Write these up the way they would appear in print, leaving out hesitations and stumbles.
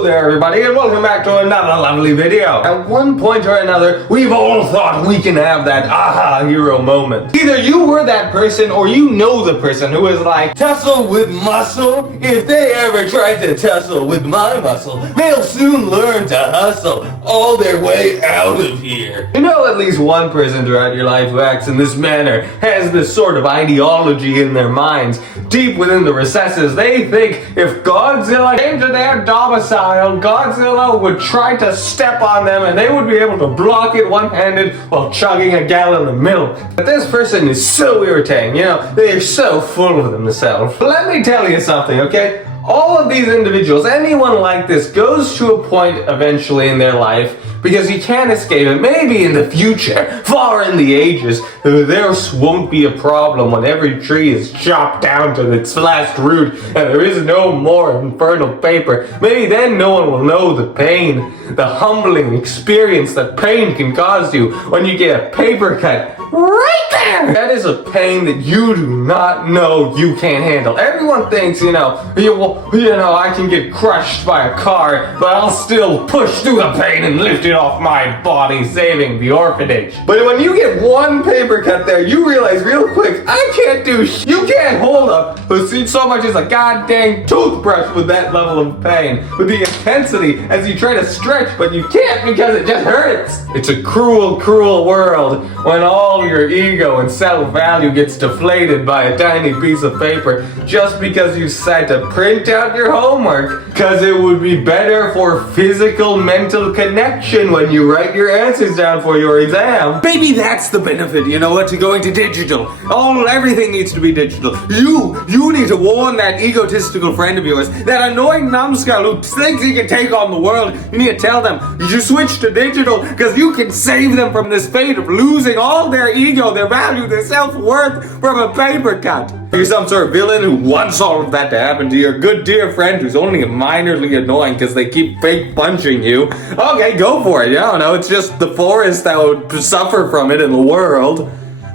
Hello there everybody and welcome back to another lovely video. At one point or another, we've all thought we can have that aha hero moment. Either you were that person or you know the person who is like, tussle with muscle? If they ever tried to tussle with my muscle, they'll soon learn to hustle all their way out of here. You know at least one person throughout your life who acts in this manner, has this sort of ideology in their minds. Deep within the recesses, they think if Godzilla came to their domicile, Godzilla would try to step on them and they would be able to block it one-handed while chugging a gallon of milk. But this person is so irritating, you know, they are so full of themselves. But let me tell you something, okay? All of these individuals, anyone like this, goes to a point eventually in their life because you can't escape it. Maybe in the future, far in the ages, there won't be a problem when every tree is chopped down to its last root and there is no more infernal paper. Maybe then no one will know the pain, the humbling experience that pain can cause you when you get a paper cut right there. That is a pain that you do not know you can't handle. Everyone thinks, I can get crushed by a car, but I'll still push through the pain and lift it off my body, saving the orphanage. But when you get one paper cut there, you realize real quick, I can't do you can't hold up so much as a goddamn toothbrush with that level of pain, with the intensity as you try to stretch, but you can't because it just hurts. It's a cruel, cruel world when all your ego and self-value gets deflated by a tiny piece of paper just because you decide to print out your homework because it would be better for physical mental connection when you write your answers down for your exam. Maybe that's the benefit, to going to digital. Everything needs to be digital. You need to warn that egotistical friend of yours, that annoying numbskull who thinks he can take on the world. You need to tell them, you should switch to digital because you can save them from this fate of losing all their ego, their value, their self-worth from a paper cut. You're some sort of villain who wants all of that to happen to your good dear friend who's only minorly annoying because they keep fake punching you. Okay, go for it. It's just the forest that would suffer from it in the world.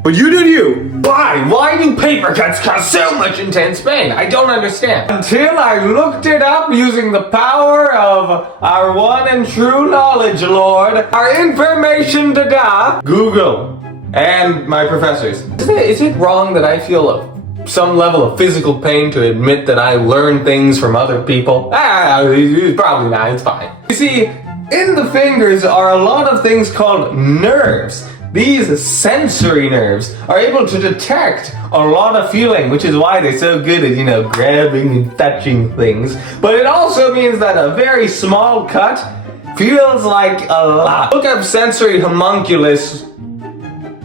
But you do you. Why do paper cuts cause so much intense pain? I don't understand. Until I looked it up using the power of our one and true knowledge lord, our information dada, Google, and my professors. Is it wrong that I feel some level of physical pain to admit that I learn things from other people? Probably not, it's fine. You see, in the fingers are a lot of things called nerves. These sensory nerves are able to detect a lot of feeling, which is why they're so good at, grabbing and touching things. But it also means that a very small cut feels like a lot. Look up sensory homunculus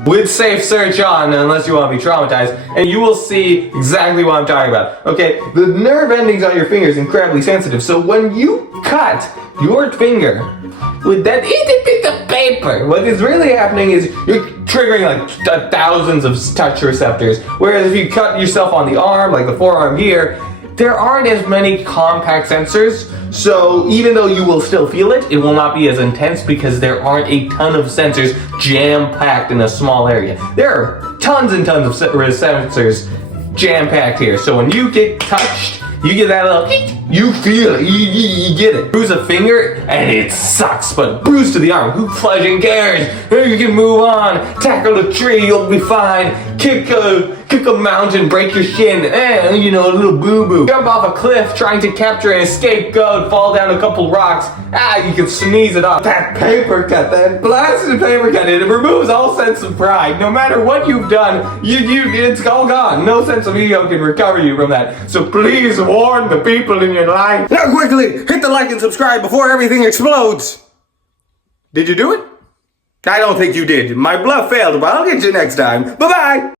with safe search on, unless you want to be traumatized, and you will see exactly what I'm talking about. Okay, the nerve endings on your fingers are incredibly sensitive, so when you cut your finger with that itty bit of paper, what is really happening is you're triggering like thousands of touch receptors, whereas if you cut yourself on the arm, like the forearm here, there aren't as many compact sensors, so even though you will still feel it, it will not be as intense because there aren't a ton of sensors jam-packed in a small area. There are tons and tons of sensors jam-packed here, so when you get touched, you get that little, you feel it, you get it. Bruise a finger, and it sucks, but bruise to the arm, who fudging cares? You can move on, tackle a tree, you'll be fine, kick a mountain, break your shin, a little boo-boo. Jump off a cliff trying to capture an escape goat, fall down a couple rocks, you can sneeze it off. That paper cut, that blasted paper cut, it removes all sense of pride. No matter what you've done, it's all gone. No sense of ego can recover you from that. So please warn the people in your life. Now quickly, hit the like and subscribe before everything explodes. Did you do it? I don't think you did. My bluff failed, but I'll get you next time. Bye-bye.